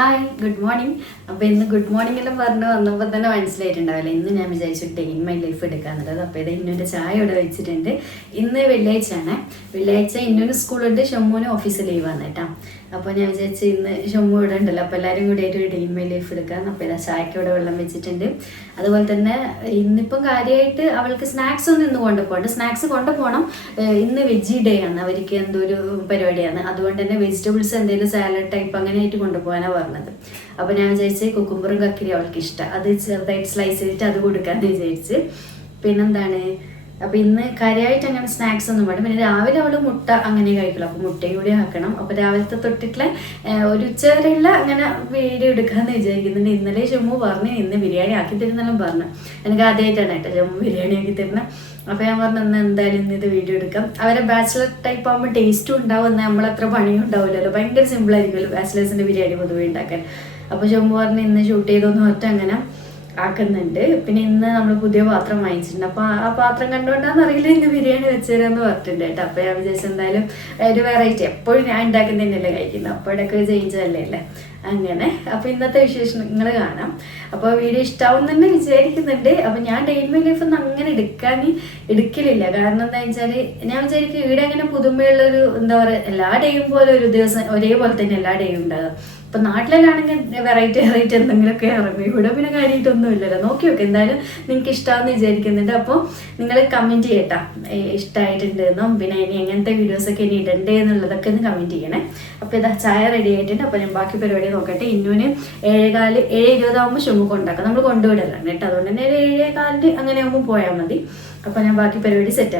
Hi good morning അപ്പോൾ ഇന്ന് good morning എല്ലാം പറഞ്ഞ് വന്നപ്പോൾ തന്നെ മനസ്സിലായിട്ടുണ്ടാവില്ല. ഇന്ന് ഞാൻ വിചാരിച്ചു ഡേ ഇൻ മൈ ലൈഫ് എടുക്കാന്നുള്ളത് അപ്പോൾ ഇത് ഇന്നൊരു ചായ ഇവിടെ വെച്ചിട്ടുണ്ട്. ഇന്ന് വെള്ളിയാഴ്ചയാണ്. വെള്ളിയാഴ്ച ഇന്നൊരു സ്കൂളുണ്ട്. ഷമ്മൂന് ഓഫീസ് ലീവ് ആണ് കേട്ടോ. അപ്പോൾ ഞാൻ വിചാരിച്ചു ഇന്ന് ഷമ്മു ഇവിടെ ഉണ്ടല്ലോ അപ്പോൾ എല്ലാവരും കൂടി ഒരു ഡേ മൈ ലൈഫ് എടുക്കാം. അപ്പോൾ ഇതാ ചായക്ക് ഇവിടെ വെള്ളം വെച്ചിട്ടുണ്ട്. അതുപോലെ തന്നെ ഇന്നിപ്പം കാര്യമായിട്ട് അവൾക്ക് സ്നാക്സ് ഒന്നും ഇന്ന് കൊണ്ടുപോകണ്ട. സ്നാക്സ് കൊണ്ടുപോകണം. ഇന്ന് വെജി ഡേ ആണ്. അവർക്ക് എന്തോ ഒരു പരിപാടിയാണ്. അതുകൊണ്ട് തന്നെ വെജിറ്റബിൾസ് എന്തെങ്കിലും സാലഡ് ടൈപ്പ് അങ്ങനെ ആയിട്ട് കൊണ്ടുപോകാനാണ് പറഞ്ഞത്. അപ്പോൾ ഞാൻ വിചാരിച്ചു കുക്കുമ്പറും കക്കിരി അവൾക്ക് ഇഷ്ടം അത് ചെറുതായിട്ട് സ്ലൈസ് ചെയ്തിട്ട് അത് കൊടുക്കാമെന്ന് വിചാരിച്ച്. പിന്നെന്താണ്? അപ്പൊ ഇന്ന് കാര്യമായിട്ട് അങ്ങനെ സ്നാക്സ് ഒന്നും വേണ്ട പിന്നെ രാവിലെ അവൾ മുട്ട അങ്ങനെ കഴിക്കുള്ളൂ അപ്പൊ മുട്ടയും കൂടി ആക്കണം. അപ്പൊ രാവിലത്തെ തൊട്ടിട്ടുള്ള ഒരു ഉച്ചവരെയുള്ള അങ്ങനെ വീഡിയോ എടുക്കാന്ന് വിചാരിക്കുന്നുണ്ട്. ഇന്നലെ ജമ്മു പറഞ്ഞു ഇന്ന് ബിരിയാണി ആക്കി തരുന്നെല്ലാം പറഞ്ഞു. എനിക്ക് ആദ്യമായിട്ടാണ് കേട്ടോ ജമ്മു ബിരിയാണി ആക്കി തരുന്നത് അപ്പൊ ഞാൻ പറഞ്ഞു ഇന്ന് എന്തായാലും ഇന്ന് ഇത് വീഡിയോ എടുക്കാം. അവരെ ബാച്ചിലർ ടൈപ്പ് ആകുമ്പോൾ ടേസ്റ്റും ഉണ്ടാവും. എന്നാൽ നമ്മളത്ര പണിയും ഉണ്ടാവില്ലല്ലോ. ഭയങ്കര സിമ്പിൾ ആയിരിക്കുമല്ലോ ബാച്ചിലേഴ്സിന്റെ ബിരിയാണി പൊതുവേ ഉണ്ടാക്കാൻ. അപ്പൊ ജമ്മു പറഞ്ഞു ഇന്ന് ഷൂട്ട് ചെയ്തൊന്നും ഒറ്റ അങ്ങനെ. ആക്കുന്നുണ്ട്. പിന്നെ ഇന്ന് നമ്മൾ പുതിയ പാത്രം വാങ്ങിച്ചിട്ടുണ്ട്. അപ്പൊ ആ പാത്രം കണ്ടുകൊണ്ടാന്ന് അറിയില്ല ഇന്ന് ബിരിയാണി വെച്ചുതരാന്ന് പറഞ്ഞിട്ടുണ്ട് കേട്ടോ. അപ്പൊ ഞാൻ വിചാരിച്ചു എന്തായാലും ഒരു വെറൈറ്റി എപ്പോഴും ഞാൻ ഉണ്ടാക്കുന്ന തന്നെയല്ലേ കഴിക്കുന്നത് അപ്പോൾ ഇടയ്ക്ക് ചേഞ്ച് അല്ലേ അല്ലേ? അങ്ങനെ അപ്പൊ ഇന്നത്തെ വിശേഷങ്ങൾ കാണാം. അപ്പോൾ വീഡിയോ ഇഷ്ടാവും തന്നെ വിചാരിക്കുന്നുണ്ട്. അപ്പൊ ഞാൻ ഡെയിലി ലൈഫ് ഒന്നും അങ്ങനെ എടുക്കാൻ എടുക്കലില്ല. കാരണം എന്താ വെച്ചാൽ ഞാൻ വിചാരിക്കും ഇവിടെ അങ്ങനെ പുതുമയുള്ള ഒരു എന്താ പറയുക എല്ലാ ഡേയും പോലെ ഒരു ദിവസം ഒരേപോലെ തന്നെ എല്ലാ ഡേയും ഉണ്ടാകും. ഇപ്പൊ നാട്ടിലാണെങ്കിൽ വെറൈറ്റി വെറൈറ്റി എന്തെങ്കിലുമൊക്കെ ഇറങ്ങും. ഇവിടെ പിന്നെ കാര്യമായിട്ടൊന്നും ഇല്ലല്ലോ നോക്കി നോക്കി. എന്തായാലും നിങ്ങൾക്ക് ഇഷ്ടമാണെന്ന് വിചാരിക്കുന്നുണ്ട്. അപ്പോൾ നിങ്ങൾ കമന്റ് ചെയ്യട്ടാ. ഇഷ്ടമായിട്ടുണ്ടെന്നും പിന്നെ ഇനി എങ്ങനത്തെ വീഡിയോസൊക്കെ ഇനി ഇടണ്ടേ എന്നുള്ളതൊക്കെ ഒന്ന് കമന്റ് ചെയ്യണേ. അപ്പോൾ ഇതാ ചായ റെഡി ആയിട്ടുണ്ട്. അപ്പോൾ ഞാൻ ബാക്കി പരിപാടി നോക്കട്ടെ. ഇന്നുവിന് ഏഴേകാൽ ഏഴ് ഇരുപതാകുമ്പോൾ ഷുമു കൊണ്ടാക്കാം. നമ്മൾ കൊണ്ടുവിടലാണ് കേട്ടോ. അതുകൊണ്ട് തന്നെ ഒരു ഏഴേകാലിന് അങ്ങനെ ആകുമ്പോൾ പോയാൽ മതി. അപ്പോൾ ഞാൻ ബാക്കി പരിപാടി സെറ്റ്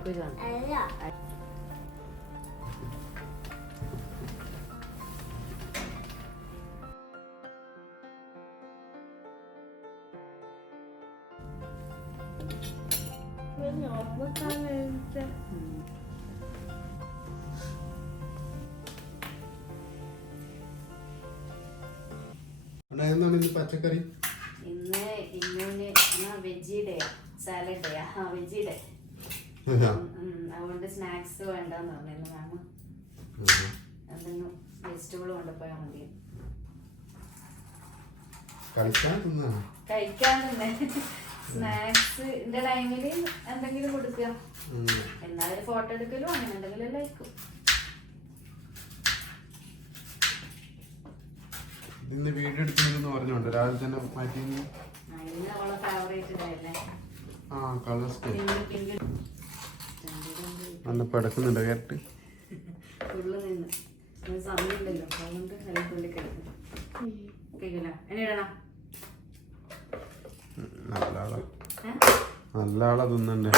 Bilang? എന്താണ് ഇന്ന് പച്ചക്കറി ഇന്ന് ഇന്നൂന് വെജി ഡേ സാലഡ് ഡേ ആ വെജി ഡേ അതാ. അതുകൊണ്ട് സ്നാക്സ് വേണ്ടെന്ന് പറഞ്ഞു മാം എന്തെങ്കിലും വെജിറ്റബിൾ കൊണ്ടുപോയാൽ മതി. കഴിക്കാനുണ്ട് സ്നാക്സിന്റെ ടൈമിൽ എന്തെങ്കിലും കൊടുക്കുക. എന്നാലും ഫോട്ടോ എടുക്കലും അങ്ങനെ എന്തെങ്കിലും ലൈക്കും ഇന്ന് വീഡിയോ എടുക്കുന്നെന്ന് പറഞ്ഞോണ്ട് രാവിലെ തന്നെ മാറ്റി ആ കളർ സ്കീം പിങ്ക് പിങ്ക് നല്ല പടക്കുന്നുണ്ട് കേട്ട് ഫുള്ള് നിന്ന് ഇന്ന് സമയമുണ്ടല്ലോ അതുകൊണ്ട് അതിനുള്ളിൽ കിടക്കും കേൾക്കില്ല പടക്കുന്നുണ്ടോ കറക്റ്റ്. നല്ല ആളാ? നല്ല ആളാ തിന്നണ്ടേ.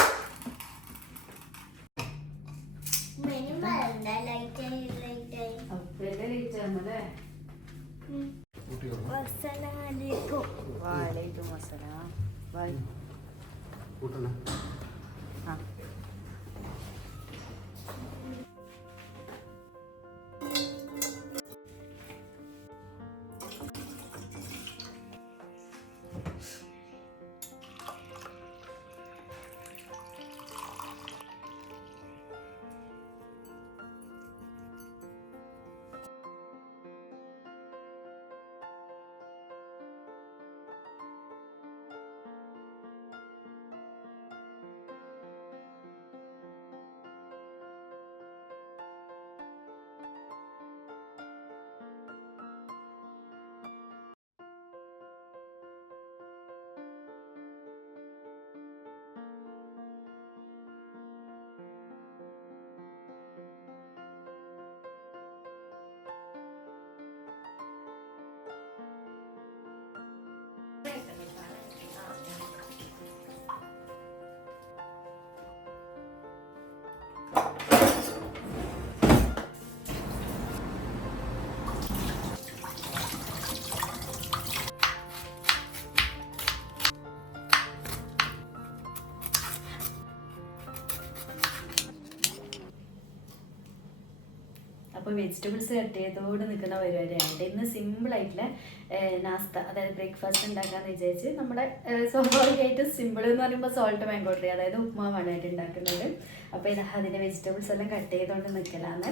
വാലൈക്കും അസ്സലാം ബൈ. കൂട്ടണേ. അപ്പോൾ വെജിറ്റബിൾസ് കട്ട് ചെയ്തോട് നിൽക്കുന്ന പരിപാടിയാണ്. ഇന്ന് സിമ്പിൾ ആയിട്ടുള്ള നാസ്ത അതായത് ബ്രേക്ക്ഫാസ്റ്റ് ഉണ്ടാക്കാന്ന് വിചാരിച്ച് നമ്മുടെ സ്വാഭാവികമായിട്ടും സിമ്പിൾ എന്ന് പറയുമ്പോൾ സോൾട്ട് മാങ്കോട്ടറി അതായത് ഉപ്മാവാണ് ആയിട്ട് ഉണ്ടാക്കുന്നത്. അപ്പോൾ ഇത് അതിന്റെ വെജിറ്റബിൾസ് എല്ലാം കട്ട് ചെയ്തുകൊണ്ട് നിൽക്കലാണ്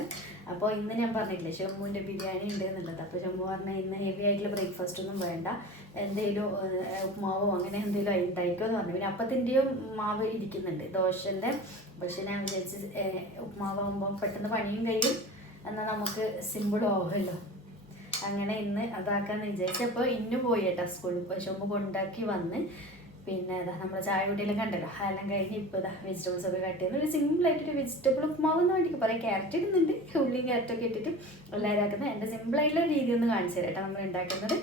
അപ്പോൾ ഇന്ന് ഞാൻ പറഞ്ഞില്ലേ ഷമ്മുവിന്റെ ബിരിയാണി ഉണ്ട് എന്നുള്ളത്. അപ്പോൾ ഷമ്മു പറഞ്ഞാൽ ഇന്ന് ഹെവി ആയിട്ടുള്ള ബ്രേക്ക്ഫാസ്റ്റ് ഒന്നും വേണ്ട. എന്തെങ്കിലും ഉപ്മാവോ അങ്ങനെ എന്തെങ്കിലും ഉണ്ടായിക്കോ എന്ന് പറഞ്ഞു. പിന്നെ അപ്പത്തിന്റെയും മാവ് ഇരിക്കുന്നുണ്ട് ദോശന്റെ പക്ഷെ ഞാൻ വിചാരിച്ച് ഉപ്മാവാകുമ്പോൾ പെട്ടെന്ന് പണിയും കഴിയും. എന്നാൽ നമുക്ക് സിമ്പിൾ ആവുമല്ലോ. അങ്ങനെ ഇന്ന് അതാക്കാന്ന് വിചാരിച്ചപ്പോൾ ഇന്ന് പോയി കേട്ടോ സ്കൂളിൽ പോയി. ചുമ്പ് കൊണ്ടാക്കി വന്ന് പിന്നെ അതാ നമ്മുടെ ചായ കുട്ടിയിലും കണ്ടല്ലോ. അതെല്ലാം കഴിഞ്ഞ് ഇപ്പോൾ ഇതാ വെജിറ്റബിൾസ് ഒക്കെ കട്ട് ചെയ്യുന്നത് ഒരു സിമ്പിൾ ആയിട്ടൊരു വെജിറ്റബിൾ ഉപ്പുമാവ് എന്ന് വേണ്ടി പറയാം ക്യാരറ്റ് ഇടുന്നുണ്ട്. ഉള്ളിയും ക്യാരറ്റൊക്കെ ഇട്ടിട്ട് എല്ലാവരും ആക്കുന്നത് എന്റെ സിമ്പിൾ ആയിട്ടുള്ള രീതി ഒന്ന് കാണിച്ചു തരാം കേട്ടോ നമ്മൾ ഉണ്ടാക്കുന്നത്.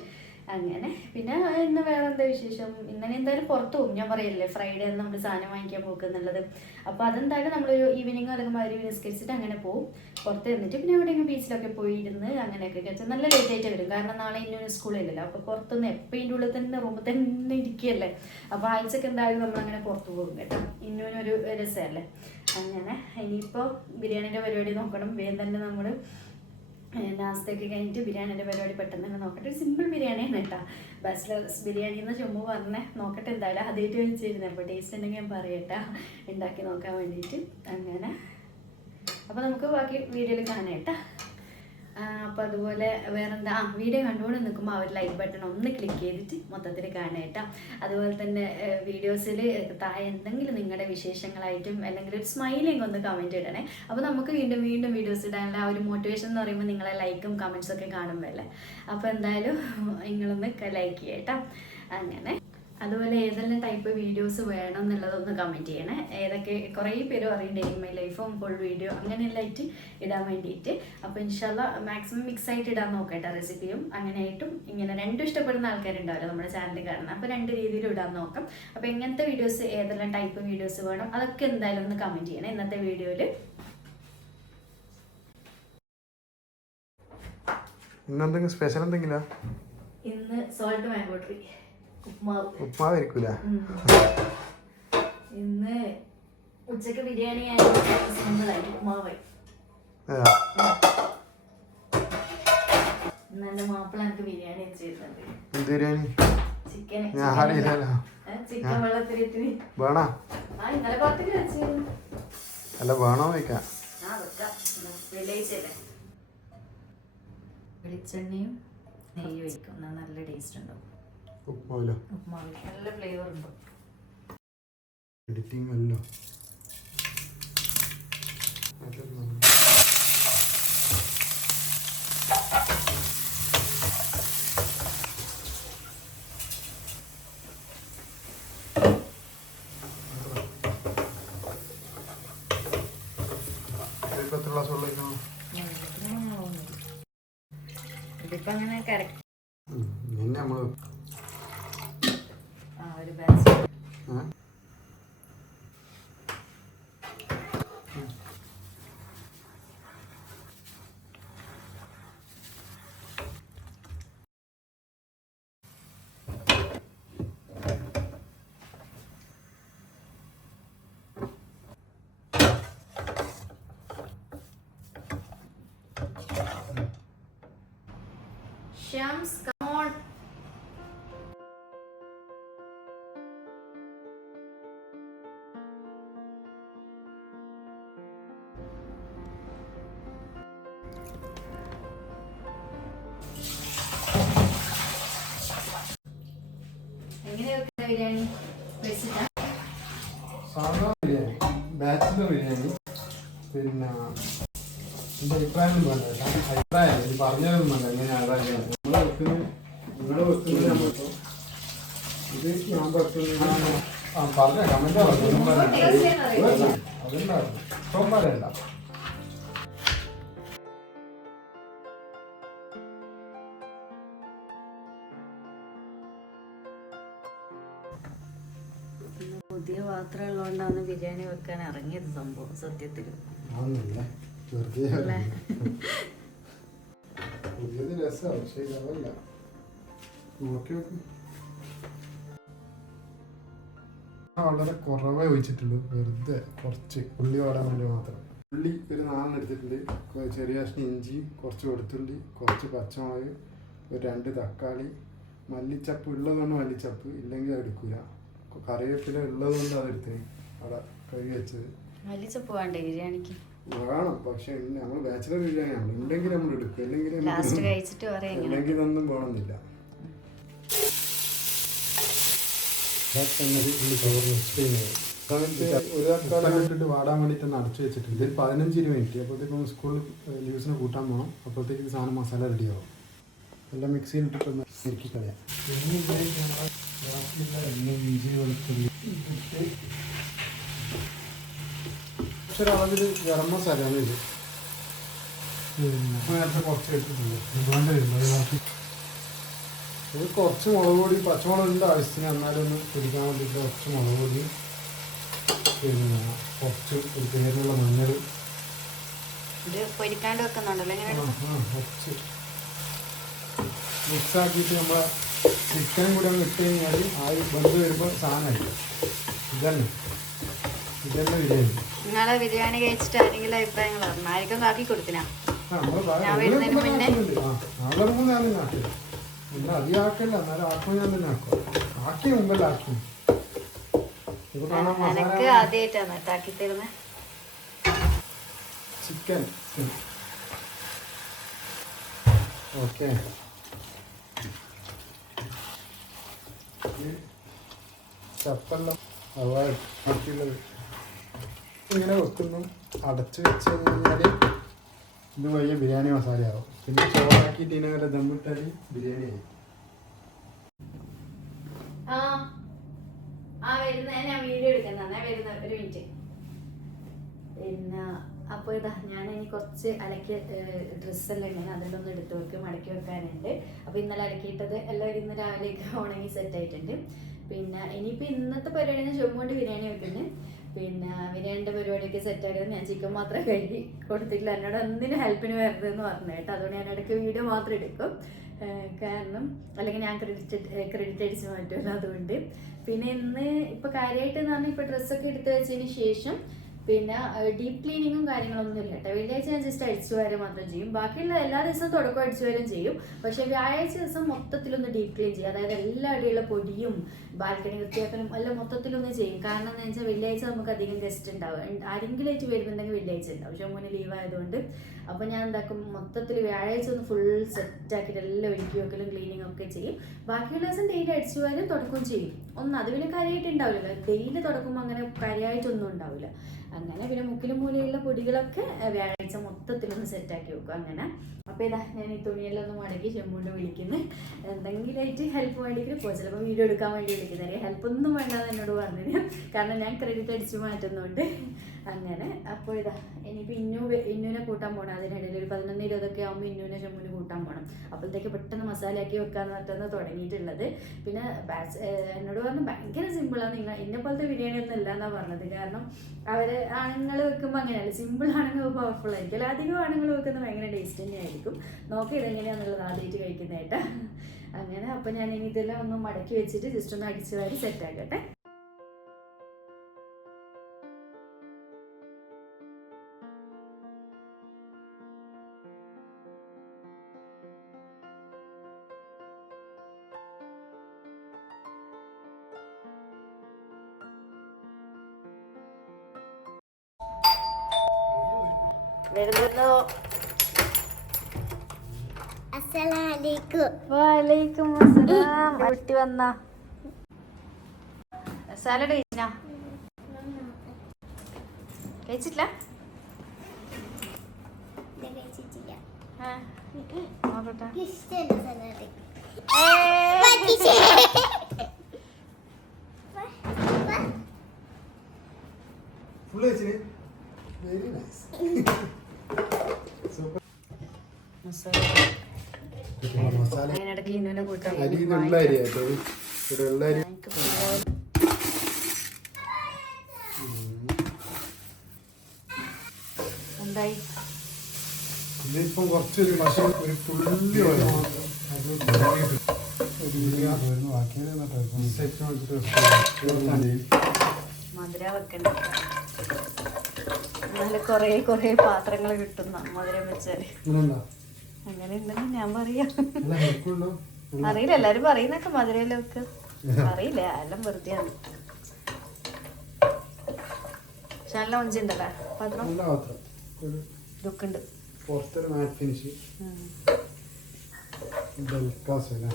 അങ്ങനെ. പിന്നെ ഇന്ന് വേറെ എന്താ വിശേഷം? ഇന്നലെ എന്തായാലും പുറത്ത് പോകും. ഞാൻ പറയല്ലേ ഫ്രൈഡേ നമ്മൾ സാധനം വാങ്ങിക്കാൻ പോകുന്നുള്ളത് അപ്പോൾ അതെന്തായാലും നമ്മളൊരു ഈവനിങ് അല്ലെങ്കിൽ മരുവി നിസ്കരിച്ചിട്ട് അങ്ങനെ പോകും പുറത്ത് നിന്നിട്ട് പിന്നെ എവിടെയെങ്കിലും ബീച്ചിലൊക്കെ പോയി ഇരുന്ന് അങ്ങനെയൊക്കെ കഴിച്ചാൽ നല്ല ലേറ്റ് ആയിട്ട് വരും. കാരണം നാളെ ഇന്നൊരു സ്കൂളില്ലല്ലോ അപ്പോൾ പുറത്തുനിന്ന് എപ്പോൾ ഇതിന്റെ ഉള്ളിൽ തന്നെ റൂമിൽ തന്നെ ഇരിക്കുകയല്ലേ. അപ്പോൾ ആഴ്ചക്ക് എന്തായാലും നമ്മൾ അങ്ങനെ പുറത്തു പോകും കേട്ടോ. ഇന്നൊരു രസമല്ലേ? അങ്ങനെ. ഇനിയിപ്പോൾ ബിരിയാണിന്റെ പരിപാടി നോക്കണം. വേഗം തന്നെ നമ്മൾ നാസ്തയൊക്കെ കഴിഞ്ഞിട്ട് ബിരിയാണിന്റെ പരിപാടി പെട്ടെന്ന് തന്നെ നോക്കട്ടെ. ഒരു സിമ്പിൾ ബിരിയാണിയാണ് കേട്ടോ. ബാച്ചിലേഴ്സ് ബിരിയാണി എന്ന് ചുമ്മാ പറഞ്ഞേ നോക്കട്ടെ എന്തായാലും. ആദ്യമായിട്ട് വെച്ചിരുന്നേ അപ്പോൾ ടേസ്റ്റ് ഉണ്ടെങ്കിൽ ഞാൻ പറയട്ടെ ഉണ്ടാക്കി നോക്കാൻ വേണ്ടിയിട്ട്. അങ്ങനെ. അപ്പോൾ നമുക്ക് ബാക്കി വീഡിയോയിൽ കാണാം കേട്ടോ. അപ്പോൾ അതുപോലെ വേറെന്താ? ആ വീഡിയോ കണ്ടുകൊണ്ട് നിൽക്കുമ്പോൾ ആ ഒരു ലൈക്ക് ബട്ടൺ ഒന്ന് ക്ലിക്ക് ചെയ്തിട്ട് മൊത്തത്തിൽ കാണേട്ടാ അതുപോലെ തന്നെ വീഡിയോസിൽ താഴെ എന്തെങ്കിലും നിങ്ങളുടെ വിശേഷങ്ങളായിട്ടും അല്ലെങ്കിൽ ഒരു സ്മൈലിങ് ഒന്ന് കമന്റ് ഇടണേ. അപ്പോൾ നമുക്ക് വീണ്ടും വീണ്ടും വീഡിയോസ് ഇടാനുള്ള ആ ഒരു മോട്ടിവേഷൻ എന്ന് പറയുമ്പോൾ നിങ്ങളെ ലൈക്കും കമൻസും ഒക്കെ കാണുമ്പോൾ അല്ലേ? അപ്പോൾ എന്തായാലും നിങ്ങളൊന്ന് ലൈക്ക് ചെയ്യട്ടോ അങ്ങനെ. അതുപോലെ ഏതെല്ലാം ടൈപ്പ് വീഡിയോസ് വേണം എന്നുള്ളതൊന്ന് കമന്റ് ചെയ്യണേ. ഏതൊക്കെ കുറേ പേര് പറയും ഡെയിലി മൈ ലൈഫും ഫുൾ വീഡിയോ അങ്ങനെയെല്ലാം ആയിട്ട് ഇടാൻ വേണ്ടിയിട്ട്. അപ്പോൾ ഇൻഷാല്ല മാക്സിമം മിക്സ് ആയിട്ട് ഇടാൻ നോക്കട്ടെ റെസിപ്പിയും അങ്ങനെയായിട്ടും ഇങ്ങനെ രണ്ടും ഇഷ്ടപ്പെടുന്ന ആൾക്കാരുണ്ടാവില്ല നമ്മുടെ ചാനൽ കാണുന്നത് അപ്പോൾ രണ്ട് രീതിയിൽ ഇടാൻ നോക്കാം. അപ്പോൾ എങ്ങനത്തെ വീഡിയോസ് ഏതെല്ലാം ടൈപ്പ് വീഡിയോസ് വേണം അതൊക്കെ എന്തായാലും ഒന്ന് കമന്റ് ചെയ്യണേ ഇന്നത്തെ വീഡിയോയിൽ ഇന്ന് സ്പെഷ്യൽ എന്തെങ്കിലും? ഇന്ന് സോൾട്ട് മാങ്കോട്രി ഉപ്മാവ് ഉപ്മാവായിരിക്കൂല. ഇന്ന് ഉച്ചയ്ക്ക് ബിരിയാണി സിമ്പിളായി. ഉപ്മാവായി മാപ്പിള എനിക്ക് ബിരിയാണി വെച്ചിരുന്നുണ്ട് എന്ത് ബിരിയാണി? ചിക്കൻ ഞാൻ അറിയില്ലല്ലോ. ചിക്കൻ വെള്ളത്തിലിട്ട്. വേണോ? ആ ഇന്നലെ പുറത്തേക്ക് വെച്ചിരുന്നു അല്ല വേണോ വയ്ക്കാം ആ വെക്കാം. വെള്ളിയാഴ്ചയല്ലേ. വെളിച്ചെണ്ണയും നെയ്യ് ഒഴിക്കും. നല്ല ടേസ്റ്റ് ഉണ്ടാവും. ഉപ്മാവിലോ ഉപ്മാവ് നല്ല ഫ്ലേവർ ഉണ്ട്. എഡിറ്റിംഗ് അല്ലോ. Shams, ഞാൻ വെക്കുന്നത് ആ പറഞ്ഞ കമന്റാ പറഞ്ഞു. അതുണ്ടായിരുന്നു ഇപ്പം പുതിയ പാത്രം ഉള്ളതുകൊണ്ടാണ് ബിരിയാണി വെക്കാൻ ഇറങ്ങിയത് സംഭവം സത്യത്തിൽ? പുതിയത് രസമാണ് പക്ഷേ ഇതല്ല നോക്കി നോക്ക് വളരെ കുറവേ ഒഴിച്ചിട്ടുള്ളൂ. വെറുതെ കുറച്ച് ഉള്ളി വാടാൻ വേണ്ടി മാത്രം. ഉള്ളി ഒരു നാലെണ്ണം എടുത്തിട്ടുണ്ട്. ചെറിയ കഷ്ണം ഇഞ്ചി കുറച്ച് വെളുത്തുള്ളി കുറച്ച് പച്ചമുളക് ഒരു രണ്ട് തക്കാളി. മല്ലിച്ചപ്പ് ഉള്ളതുകൊണ്ട് മല്ലിച്ചപ്പ് ഇല്ലെങ്കിൽ അത് എടുക്കൂല. കറിവേപ്പില ഉള്ളതുകൊണ്ട് അത് എടുത്തേ. അവിടെ കഴുകി വെച്ചത്. മല്ലിച്ചപ്പ് വേണ്ടേ ബിരിയാണിക്ക്? വേണം. പക്ഷെ നമ്മൾ ബാച്ചിലർ ബിരിയാണിയാണ് ഉണ്ടെങ്കിൽ നമ്മൾ എടുക്കും. ഇല്ലെങ്കിൽ ഇല്ലെങ്കിൽ ലാസ്റ്റ് കഴിച്ചിട്ട് പറയാം എങ്ങനെ അല്ലെങ്കിൽ ഇതൊന്നും പോകണമെന്നില്ല ഒരു തക്കാളി ഇട്ടിട്ട് വാടാൻ വേണ്ടിയിട്ട് ഒന്ന് അടച്ചു വെച്ചിട്ടുണ്ട്. ഇതിൽ പതിനഞ്ച് ഇരുപത് മിനിറ്റ്. അപ്പോഴത്തേക്കും സ്കൂളിൽ ലീവ്സിന് കൂട്ടാൻ പോകണം അപ്പോഴത്തേക്ക് സാധനം മസാല റെഡിയാവും. എല്ലാം മിക്സിയിൽ ഇട്ടിട്ടൊന്ന് ഇറക്കി കളയാം. അളവിൽ ഗരം മസാലയാണ് ഇത്. നേരത്തെ കുറച്ച് ഇട്ടിട്ടുണ്ട്. വേണ്ട വരുമ്പോൾ ഇത് കുറച്ച് മുളക് പൊടി പച്ചമുളകിന്റെ ആവശ്യത്തിന് എന്നാലും ഒന്ന് പിടിക്കാൻ വേണ്ടിയിട്ട് കുറച്ച് മുളക് പൊടി പിന്നെ കുറച്ച് ഒരു പേരിനുള്ള മഞ്ഞൾ പൊരിക്കാണ്ട് വെക്കുന്നുണ്ടല്ലോ കുറച്ച്. മിക്സ് ആക്കിയിട്ട് നമ്മളെ ചിക്കനും കൂടെ ഒന്ന് ഇട്ട് കഴിഞ്ഞാൽ ആ ബന്ധു വരുമ്പോൾ സാധനമല്ല ഇതന്നെ. ഇതന്നെ ബിരിയാണി. നിങ്ങളെ ബിരിയാണി കഴിച്ചിട്ട് ആരെങ്കിലും അഭിപ്രായങ്ങൾ പറഞ്ഞു? ആർക്കും കാക്കി കൊടുത്തിനാ ആ, നമ്മൾ നാളെ ഇറങ്ങുമ്പോൾ ആക്കില്ല അധികം ആക്കല്ല എന്നാലും ആക്കുമ്പോൾ ഞാൻ തന്നെ ആക്കും. ആക്കി മുമ്പല്ല ആക്കി. എനക്ക് ആദ്യമായിട്ടാണ് തരുന്നത് ചിക്കൻ. ഓക്കെ. ചപ്പെല്ലാം അതുപോലെ ബാക്കിയുള്ളത് ഇങ്ങനെ വെക്കുന്നു. അടച്ചു വെച്ച് കഴിഞ്ഞാൽ ഇത് വലിയ ബിരിയാണി മസാലയാവും. പിന്നെ ചോറാക്കിയിട്ട് ഇതിനകത്ത് ദമ്മിട്ടാൽ ബിരിയാണി ആയി. ആ ഞാൻ വീഡിയോ ഒരു മിനിറ്റ്. പിന്നെ അപ്പോൾ ഇതാ ഞാൻ ഇനി കുറച്ച് അലക്കിയ ഡ്രസ്സെല്ലാം ഇങ്ങനെ അതെല്ലാം ഒന്ന് എടുത്ത് വെക്കും. മടക്കി വെക്കാനുണ്ട്. അപ്പോൾ ഇന്നലെ അലക്കിയിട്ടത് എല്ലാം ഇന്ന് രാവിലെയൊക്കെ ഉണങ്ങി സെറ്റ് ആയിട്ടുണ്ട്. പിന്നെ ഇനിയിപ്പോൾ ഇന്നത്തെ പരിപാടി ഞാൻ ചുമ ബിരിയാണി വെക്കുന്നത് പിന്നെ ബിരിയാണിന്റെ പരിപാടിയൊക്കെ സെറ്റ് ആക്കിയത് ഞാൻ ചിക്കൻ മാത്രമേ കഴുകി കൊടുത്തിട്ടില്ല. എന്നോട് എന്തിനും ഹെൽപ്പിന് വരരുതെന്ന് പറഞ്ഞു കേട്ടോ. അതുകൊണ്ട് ഞാൻ ഇടയ്ക്ക് വീഡിയോ മാത്രം എടുക്കും. കാരണം അല്ലെങ്കിൽ ഞാൻ ക്രെഡിറ്റ് ക്രെഡിറ്റ് അടിച്ച് മാറ്റുമല്ലോ അതുകൊണ്ട്. പിന്നെ ഇന്ന് ഇപ്പൊ കാര്യമായിട്ട് എന്ന് പറഞ്ഞാൽ ഇപ്പൊ ഡ്രസ്സൊക്കെ എടുത്തു വെച്ചതിന് ശേഷം പിന്നെ ഡീപ് ക്ലീനിങ്ങും കാര്യങ്ങളൊന്നും ഇല്ല കേട്ടോ. വെള്ളിയാഴ്ച ഞാൻ ജസ്റ്റ് അടിച്ചു വരെ മാത്രം ചെയ്യും. ബാക്കിയുള്ള എല്ലാ ദിവസവും തുടക്കം അടിച്ചു വരെ ചെയ്യും. പക്ഷെ വ്യാഴാഴ്ച ദിവസം മൊത്തത്തിലൊന്ന് ഡീപ് ക്ലീൻ ചെയ്യും. അതായത് എല്ലാ അടിയുള്ള പൊടിയും ബാൽക്കണി വൃത്തിയാക്കലും എല്ലാം മൊത്തത്തിലൊന്ന് ചെയ്യും. കാരണം എന്താ വെച്ചാൽ വെള്ളിയാഴ്ച നമുക്ക് അധികം ഗസ്റ്റ് ഉണ്ടാവും. ആരെങ്കിലും ആയിട്ട് വരുന്നുണ്ടെങ്കിൽ വെള്ളിയാഴ്ച ഉണ്ടാവും. പക്ഷെ മുന്നേ ലീവ് ആയതുകൊണ്ട്. അപ്പോൾ ഞാൻ എന്താക്കും മൊത്തത്തിൽ വ്യാഴാഴ്ച ഒന്ന് ഫുൾ സെറ്റ് ആക്കിയിട്ട് എല്ലാം ഒരുക്കി വെക്കലും ക്ലീനിങ് ഒക്കെ ചെയ്യും. ബാക്കിയുള്ള ദിവസം ഡെയിലി അടിച്ചു വരെ തുടക്കം ചെയ്യും. ഒന്ന് അത് പിന്നെ കാര്യമായിട്ട് ഉണ്ടാവില്ല ഡെയിലി തുടക്കുമ്പോൾ അങ്ങനെ കാര്യമായിട്ടൊന്നും ഉണ്ടാവില്ല. അങ്ങനെ പിന്നെ മുക്കിലും മൂലയുള്ള പൊടികളൊക്കെ വ്യാഴാഴ്ച മൊത്തത്തിലൊന്ന് സെറ്റാക്കി വെക്കും അങ്ങനെ. അപ്പോൾ ഇതാ ഞാൻ ഈ തുണിയെല്ലാം ഒന്ന് മടക്കി ചെമ്മുകൊണ്ട് വിളിക്കുന്നു. എന്തെങ്കിലുമായിട്ട് ഹെൽപ്പ് വേണ്ടിയിട്ട് പോകും ചിലപ്പോൾ വീഡിയോ എടുക്കാൻ വേണ്ടി വിളിക്കുന്നത് ഹെൽപ്പ് ഒന്നും വേണ്ടെന്ന് എന്നോട് പറഞ്ഞു കാരണം ഞാൻ ക്രെഡിറ്റ് അടിച്ച് മാറ്റുന്നുണ്ട്. അങ്ങനെ. അപ്പോൾ ഇതാ ഇനിയിപ്പോൾ ഇന്നു ഇന്നുവിനെ കൂട്ടാൻ പോകണം അതിനിടയിൽ ഒരു പതിനൊന്ന് ഇരുപതൊക്കെ ആകുമ്പോൾ ഇന്നുവിനെ ചെമ്മുന് കൂട്ടാൻ പോകണം അപ്പോഴത്തേക്ക് പെട്ടെന്ന് മസാലയാക്കി വെക്കാന്ന് പറഞ്ഞാണ് തുടങ്ങിയിട്ടുള്ളത്. പിന്നെ ബാച്ച് എന്നോട് പറഞ്ഞു ഭയങ്കര സിമ്പിളാണ് നിങ്ങൾ എന്നെ പോലത്തെ ബിരിയാണി ഒന്നും ഇല്ല എന്നാണ് പറഞ്ഞത്. കാരണം അവർ ആണുങ്ങൾ വെക്കുമ്പോൾ അങ്ങനെയല്ല. സിമ്പിൾ ആണുങ്ങൾ പവർഫുൾ ആയിരിക്കും. അല്ല അധികം ആണുങ്ങൾ വെക്കുന്നത് ഭയങ്കര ടേസ്റ്റ് തന്നെയായിരിക്കും നോക്കി ഇതെങ്ങനെയാണെന്നുള്ളത് ആദ്യമായിട്ട് കഴിക്കുന്നതായിട്ട്. അങ്ങനെ അപ്പോൾ ഞാൻ ഇനി ഇതെല്ലാം ഒന്ന് മടക്കി വെച്ചിട്ട് ജസ്റ്റ് ഒന്ന് അടിച്ചു വാരി സെറ്റ് വാലേക്കും അസ്സലാം. കുട്ടി വന്ന. സാലഡ് കഴിച്ചാ കഴിച്ചിട്ടില്ല? Very nice super masala. Masala അരി കുറച്ചൊരു മസാല ഒരു തുള്ളി മധുര വെക്കണ്ട. നല്ല കൊറേ കൊറേ പാത്രങ്ങൾ കിട്ടുന്ന മധുരം വെച്ചാൽ. അങ്ങനെ ഉണ്ടെന്ന് ഞാൻ പറയാം. അറിയില്ല എല്ലാരും പറയുന്നൊക്കെ മധുരയിലൊക്കെ അറിയില്ല എല്ലാം വെറുതെയാണ് പക്ഷെ നല്ല ഒഞ്ചുണ്ടല്ലേ പാത്രം? നല്ല പാത്രം. ഒരു ഇതൊക്കെ ഉണ്ട് പുറത്തൊരു മാറ്റ് ഫിനിഷ് അല്ലേ?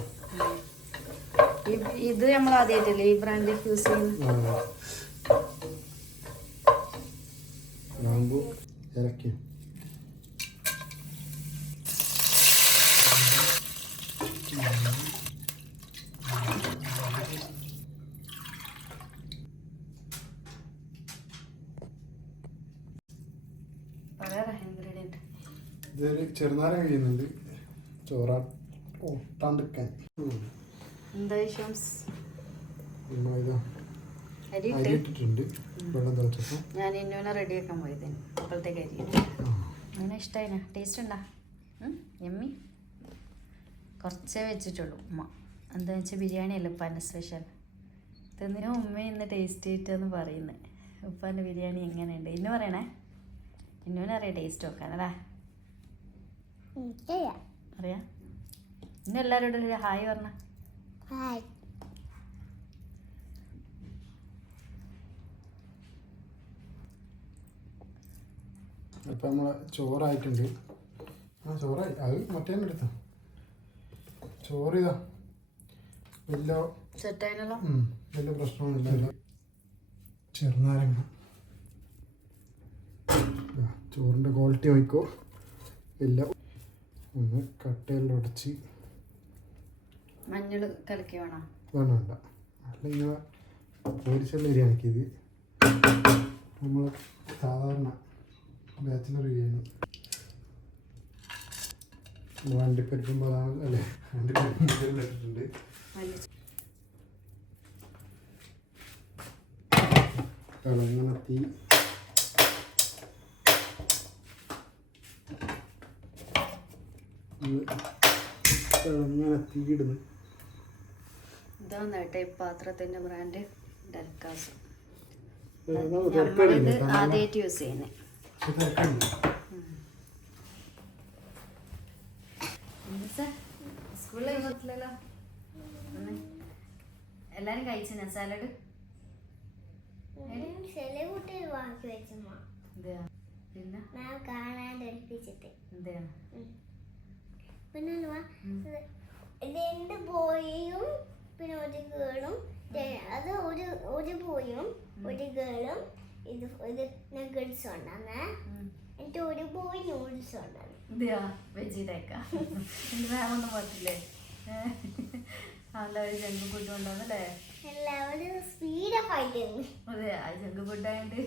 ഇത് നമ്മൾ ആദ്യമായിട്ടല്ലേ ഈ ബ്രാൻഡ് യൂസ് ചെയ്യുന്നത്? ഇറക്കി പറയാ ഇൻഗ്രീഡിയന്റ് ഇതൊരു കഴിയുന്നുണ്ട് ചോറാ ഒട്ടാണ്ടിരിക്കാൻ എന്താ ഷംസ് അരി ഇട്ടിട്ടുണ്ട് വെള്ളം തിളച്ചപ്പോൾ. ഞാൻ ഇന്നുവിനെ റെഡിയാക്കാൻ പോയതേന്. അപ്പോഴത്തേക്ക് അരി അങ്ങനെ ഇഷ്ടമായിന ടേസ്റ്റ് ഉണ്ടാ? എമ്മി കുറച്ചേ വെച്ചിട്ടുള്ളൂ ഉമ്മ. എന്താ വെച്ചാൽ ബിരിയാണി അല്ല ഉപ്പാന്റെ സ്പെഷ്യൽ തിന്നിന് ഉമ്മ ഇന്ന് ടേസ്റ്റ് ആയിട്ടാന്ന് പറയുന്നത് ഉപ്പാന്റെ ബിരിയാണി എങ്ങനെയുണ്ട്? ഇന്ന് പറയണേ. ഇന്നുവിനെ അറിയാം ടേസ്റ്റ് നോക്കാനല്ലേ അറിയാം. ഇന്ന് എല്ലാവരോടും ഒരു ഹായ് പറഞ്ഞ. ഹായ്. ഇപ്പം നമ്മളെ ചോറായിട്ടുണ്ട്. ആ ചോറായി. അത് മറ്റേ എടുത്ത. ചോറ് ഇതാ. വലിയ വലിയ പ്രശ്നമൊന്നുമില്ല ചെറുനാരങ്ങ. ചോറിന്റെ ക്വാളിറ്റി നോക്കോ എല്ലാം ഒന്ന് കട്ടയെല്ലാം ഉടച്ച് മഞ്ഞൾ കലക്കി വേണം? വേണ്ട വേണ്ട. ഇങ്ങനെ പൊരിച്ചുള്ള ബിരിയാണിക്കിത് നമ്മൾ സാധാരണ ബാച്ചിലർ ബിരിയാണി. വണ്ടിപ്പരിപ്പും ബദാം അല്ലേ? വണ്ടിപ്പരിപ്പും ഇട്ടിട്ടുണ്ട്. തീ. തിളങ്ങണ തീ ഇടുന്നു ഇതാണ് കേട്ടോ ഈ പാത്രത്തിന്റെ ബ്രാൻഡ് ഡൽക്കാസ്. നമ്മളിത് ആദ്യമായിട്ട് യൂസ് ചെയ്യുന്നത് സ്കൂളിൽ പറ്റില്ലല്ലോ എല്ലാരും കഴിച്ചു സാലഡ്? പിന്നെ? എന്താ പിന്നെ രണ്ട് ബോയും പിന്നെ ഒരു ഗേളും. അത് ഒരു ഒരു ബോയും ഒരു ഗേളും ഇത് ഇത് നഗേഴ്സ് ഉണ്ടാന്ന്. എന്നിട്ട് ഒരു ബോയ് നൂഡിൽസ് മാമൊന്നും ജങ്ക് ഫുഡ് കൊണ്ടുവന്നല്ലേ? എല്ലാവരും സ്പീഡപ്പ് ആയിട്ടായിരുന്നു അതെ ആ ജങ്ക്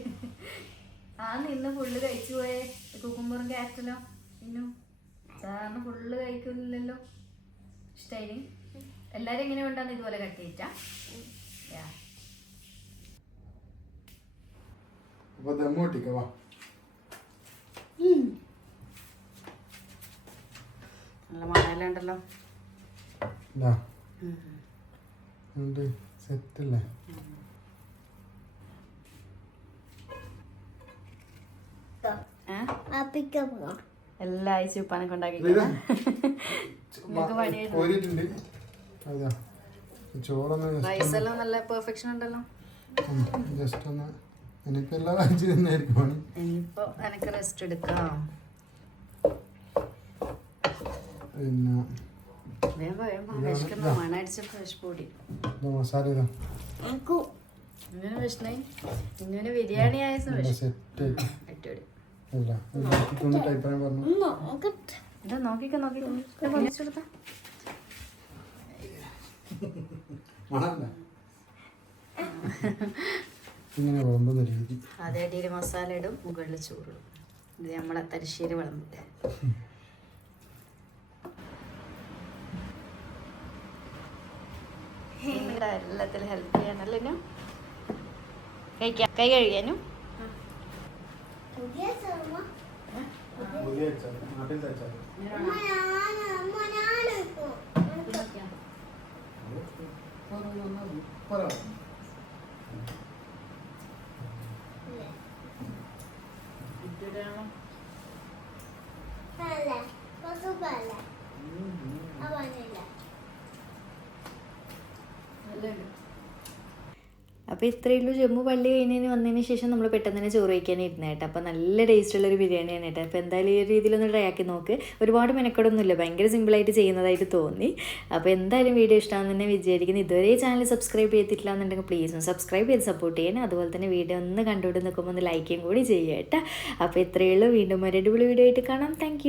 ആ നിന്ന് ഫുള്ള് കഴിച്ചു പോയേ. കുക്കുമ്പറും കാറ്റലോ ഇന്നു? സാറിന് ഫുള്ള് കഴിക്കില്ലല്ലോ ഇഷ്ടായി എല്ലാരും എങ്ങനെ കൊണ്ടാണ് ഇതുപോലെ കട്ട് നല്ല മഴയെല്ലാം ഉണ്ടല്ലോ ഏ പിക്കപ്പ് എല്ലാ ആഴ്ച ഉപ്പാനെ കൊണ്ടാക്കി നല്ല പെർഫെക്ഷൻ ഉണ്ടല്ലോ. ജസ്റ്റ് ഒന്ന് എനിക്ക് എല്ലാ ആഴ്ച തന്നെ ആയിരിക്കും പണി. ഇനിയിപ്പോ എനക്ക് റെസ്റ്റ് എടുക്കാം. പിന്നെ മസാല ഇതാ. ഇങ്ങനെ ബിരിയാണി ആയ. സെറ്റ് അടിപൊളി. ഇതാ നോക്കിക്കോ പൊളിച്ചെടുത്താ. രീതി. ആദ്യം അടിയിൽ മസാല ഇടും മുകളിൽ ചോറിടും ഇത് നമ്മളെ തരിശ്ശേരി വിളമ്പിട്ട് എല്ലാത്തിലും ഹെൽപ്പ് ചെയ്യാനല്ലേ ഇന്നു? കഴിക്കാം. കൈ കഴുകാനും പുതിയ നാട്ടിൽ എടുക്കും. പറയാം ഇല്ലേ? അല്ല, കുറച്ച് ഉപ്പല്ല. ആ പറഞ്ഞില്ല. അപ്പോൾ ഇത്രയേ ഉള്ളൂ. ജമ്മു പള്ളി കഴിഞ്ഞതിന് വന്നതിന് ശേഷം നമ്മൾ പെട്ടെന്ന് തന്നെ ചോറ് കഴിക്കാൻ ഇരുന്നേ കേട്ടോ. അപ്പോൾ നല്ല ടേസ്റ്റുള്ള ഒരു ബിരിയാണിയാണ് കേട്ടോ. അപ്പോൾ എന്തായാലും ഈ രീതിയിലൊന്ന് ട്രൈ ആക്കി നോക്ക്. ഒരുപാട് മെനക്കെടൊന്നുമില്ല. ഭയങ്കര സിമ്പിളായിട്ട് ചെയ്യുന്നതായിട്ട് തോന്നി. അപ്പോൾ എന്തായാലും വീഡിയോ ഇഷ്ടമാണെന്ന് തന്നെ വിചാരിക്കുന്നു. ഇതുവരെ ചാനൽ സബ്സ്ക്രൈബ് ചെയ്തിട്ടില്ല എന്നുണ്ടെങ്കിൽ പ്ലീസ് ഒന്ന് സബ്സ്ക്രൈബ് ചെയ്ത് സപ്പോർട്ട് ചെയ്യണം. അതുപോലെ തന്നെ വീഡിയോ ഒന്ന് കണ്ടുകൊണ്ട് നിൽക്കുമ്പോൾ ഒന്ന് ലൈക്കും കൂടി ചെയ്യുക കേട്ടോ. അപ്പോൾ ഇത്രയേ ഉള്ളൂ. വീണ്ടും ഒരു അടിപൊളി വീഡിയോ ആയിട്ട് കാണാം. താങ്ക്